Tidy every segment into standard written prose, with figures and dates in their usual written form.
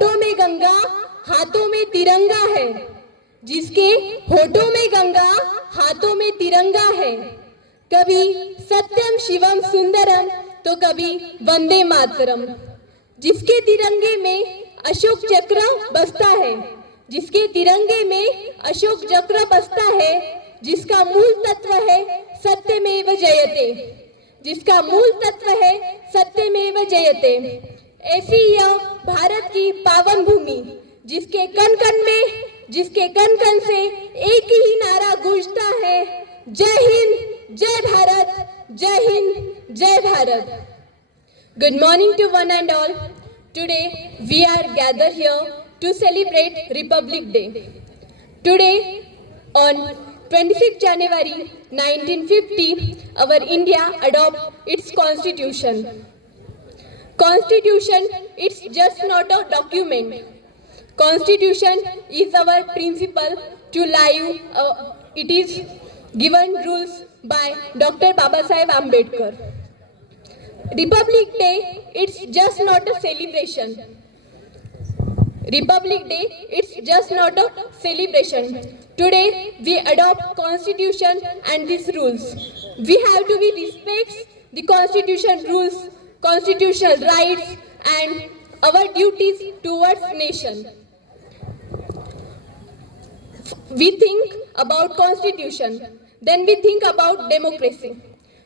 होठों में गंगा हाथों में तिरंगा है, जिसके होठों में गंगा हाथों में तिरंगा है। कभी सत्यम शिवम सुंदरम तो कभी वंदे मातरम। जिसके तिरंगे में अशोक चक्र बसता है, जिसके तिरंगे में अशोक चक्र बसता है, जिसका मूल तत्व है सत्यमेव जयते, जिसका मूल तत्व है सत्यमेव जयते। ऐसी यह भारत की पावन भूमि, जिसके कण कण से एक ही नारा गूंजता है, जय हिंद जय भारत, जय हिंद जय Bharat. Good morning to one and all. Today we are gathered here to celebrate Republic Day. Today on 26 January 1950, our India adopted its constitution. Constitution, it's just not a document. Constitution is our principle to live. It is given rules by Dr. Babasaheb Ambedkar. Republic Day, it's just not a celebration. Republic Day, it's just not a celebration. Today, we adopt Constitution and these rules. We have to be respect the Constitution rules, constitutional rights, and our duties towards nation. We think about Constitution, then we think about democracy.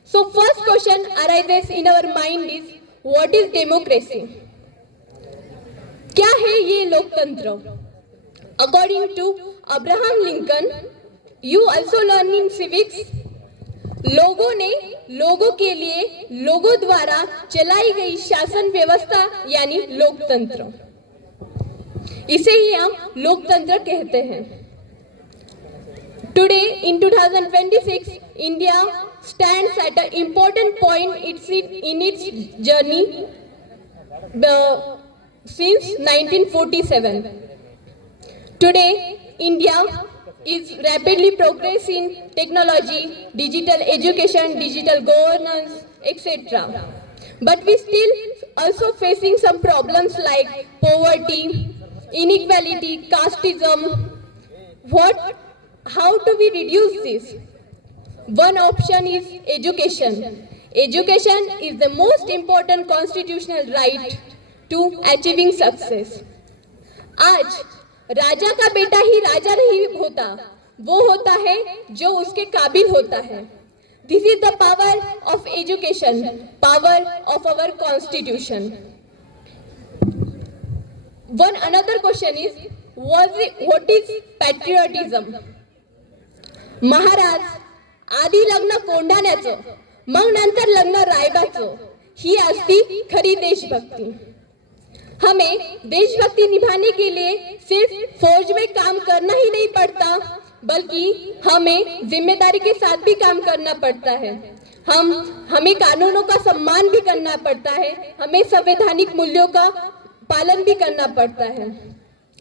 So first question arises in our mind is, what is democracy? क्या है ये लोकतंत्र? According to Abraham Lincoln, you also learn in civics, लोगों ने लोगों के लिए लोगों द्वारा चलाई गई शासन व्यवस्था यानी लोकतंत्र, इसे ही हम लोकतंत्र कहते हैं। Today in 2026, India stands at an important point in its journey since 1947. Today, India is rapidly progressing technology, digital education, digital governance, etc. But we still also facing some problems like poverty, inequality, casteism. How do we reduce this? One option is education. Education is the most important constitutional right to achieving success. आज राजा का बेटा ही राजा नहीं होता, वो होता है जो उसके काबिल होता है। This is the power of education, power of our constitution. One another question is, what is patriotism? महाराज आधी लग्न कोंढाण्याचं, मग नंतर लग्न रायबाचं, ही असती खरी देशभक्ती। हमें देशभक्ति निभाने के लिए सिर्फ फौज में काम करना ही नहीं पड़ता, बल्कि हमें जिम्मेदारी के साथ भी काम करना पड़ता है। हमें कानूनों का सम्मान भी करना पड़ता है, हमें संवैधानिक मूल्यों का पालन भी करना पड़ता है।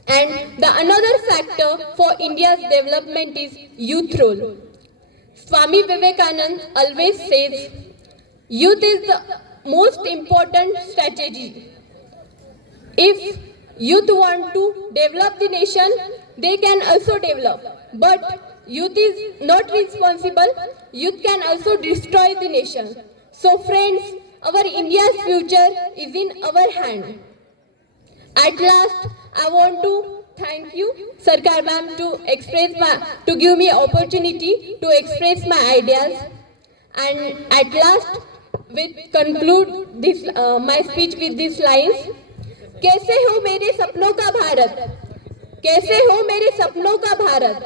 And the another factor for India's development is youth role. Swami Vivekananda always says, youth is the most important strategy. If youth want to develop the nation, they can also develop. But youth is not responsible. Youth can also destroy the nation. So friends, our India's future is in our hand. At last, I want to thank you, Sarkar ma'am, to give me opportunity to express my ideas. And at last, we conclude this my speech with these lines. कैसे हो मेरे सपनों का भारत, कैसे हो मेरे सपनों का भारत,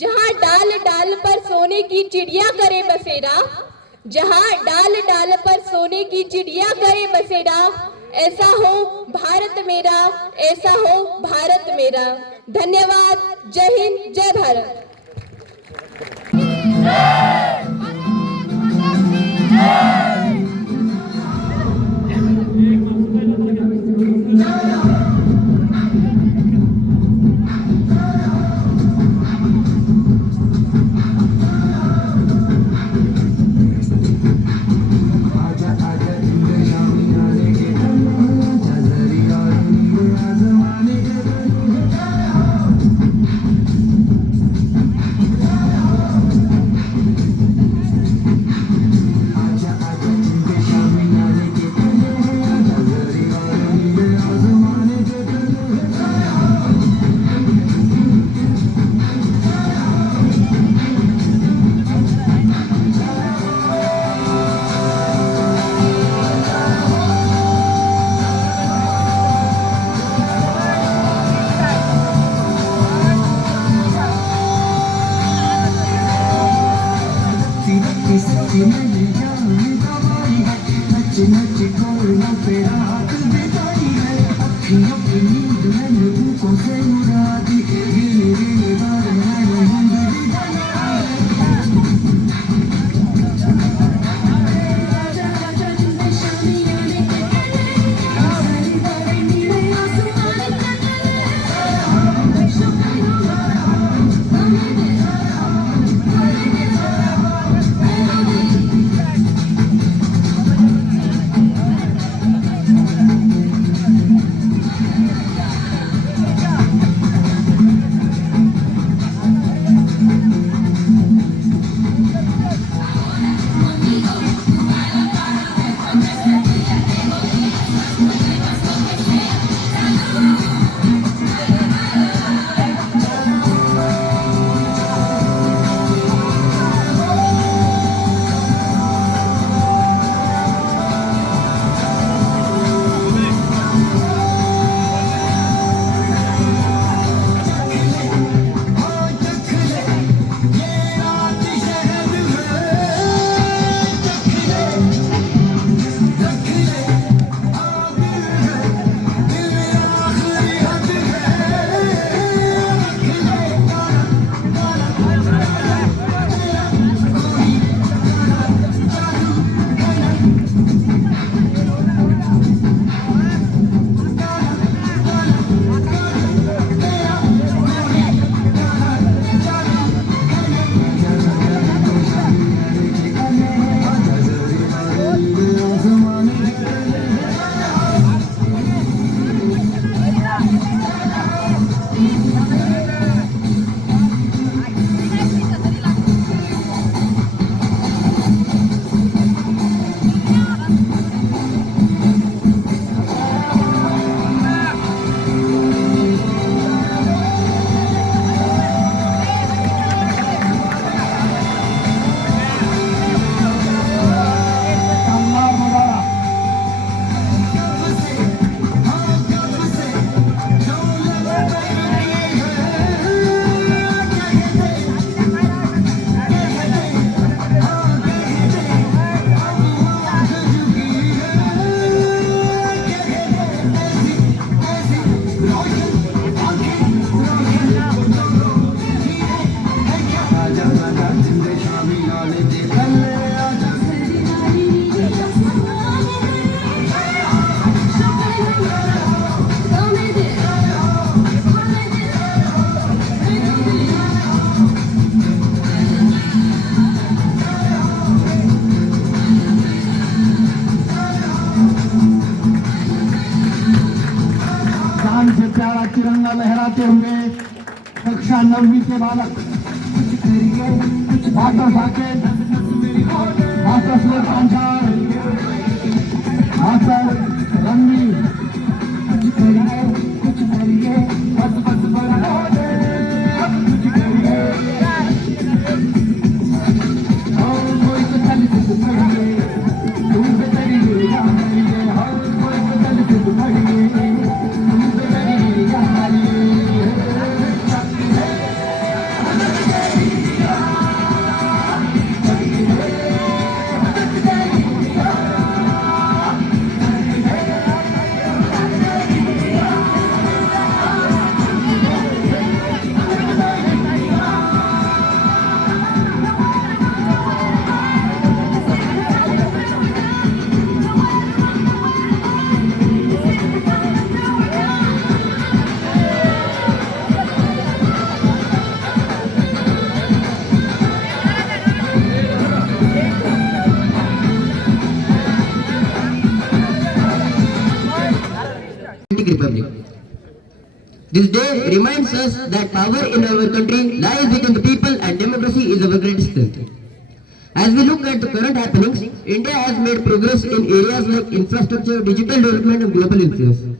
जहाँ डाल डाल पर सोने की चिड़िया करे बसेरा, जहाँ डाल डाल पर सोने की चिड़िया करे बसेरा, ऐसा हो भारत मेरा, ऐसा हो भारत मेरा। धन्यवाद। जय हिंद, जय भारत। आजा इंद्र शामी आने के आजा जरी और आजमाने तिरंगा लहराते हुए कक्षा 9वीं के बालक master Saket, master Suresh Ansar, master Ranveer कुछ करिए बस बस बढ़ाओ कोई तो चल कुछ करिए तुम पे करिए या करिए हर कोई तो चल कुछ करिए तुम पे करिए या करिए Republic. This day reminds us that power in our country lies within the people and democracy is our greatest strength. As we look at the current happenings, India has made progress in areas like infrastructure, digital development and global influence.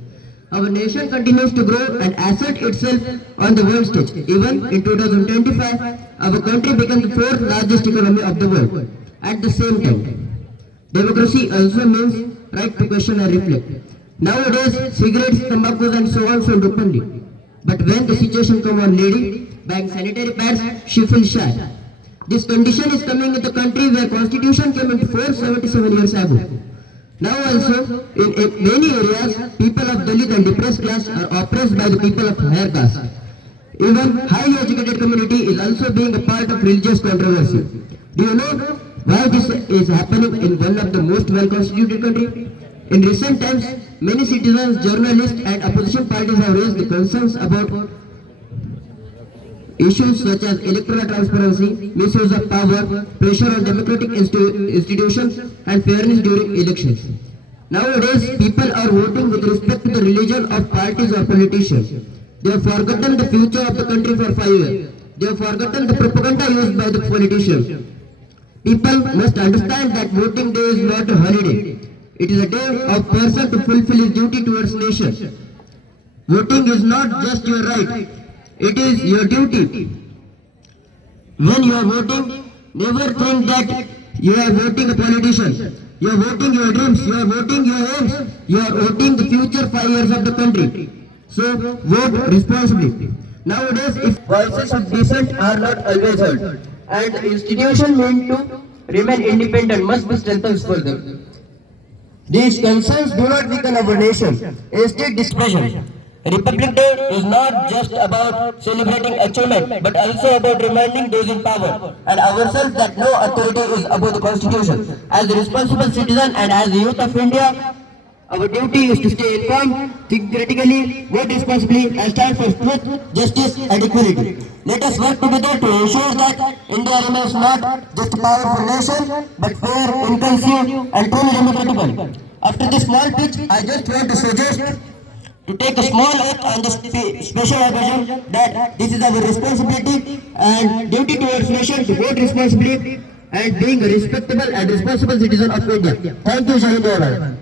Our nation continues to grow and assert itself on the world stage. Even in 2025, our country became the fourth largest economy of the world. At the same time, democracy also means right to question and reflect. Nowadays, cigarettes, tobacco and so on sold openly. But when the situation comes on lady buying sanitary pads, she feels shy. This condition is coming in the country where constitution came into force 77 years ago. Now also, in many areas, people of Dalit and depressed class are oppressed by the people of higher caste. Even highly educated community is also being a part of religious controversy. Do you know why this is happening in one of the most well-constituted country? In recent times, many citizens, journalists and opposition parties have raised the concerns about issues such as electoral transparency, misuse of power, pressure on democratic institutions and fairness during elections. Nowadays, people are voting with respect to the religion of parties or politicians. They have forgotten the future of the country for 5 years. They have forgotten the propaganda used by the politicians. People must understand that voting day is not a holiday. It is a day of person to fulfill his duty towards nation. Voting is not just your right, it is your duty. When you are voting, never think that you are voting a politician. You are voting your dreams, you are voting your aims, you are voting the future 5 years of the country. So, vote responsibly. Nowadays, if voices of dissent are not always heard, and the institution meant to remain independent must be strengthened further. These concerns do not weaken our nation, instead dispersion. Republic Day is not just about celebrating achievement, but also about reminding those in power and ourselves that no authority is above the Constitution. As a responsible citizen and as the youth of India, our duty is to stay informed, think critically, vote responsibly, and stand for truth, justice, and equality. Let us work together to ensure that India remains not just a powerful nation, but fair, inclusive, and truly democratical. After this small pitch, I just want to suggest to take a small oath on the special occasion that this is our responsibility and duty towards nation to vote responsibly and being a respectable and responsible citizen of India. Thank you, Shahid.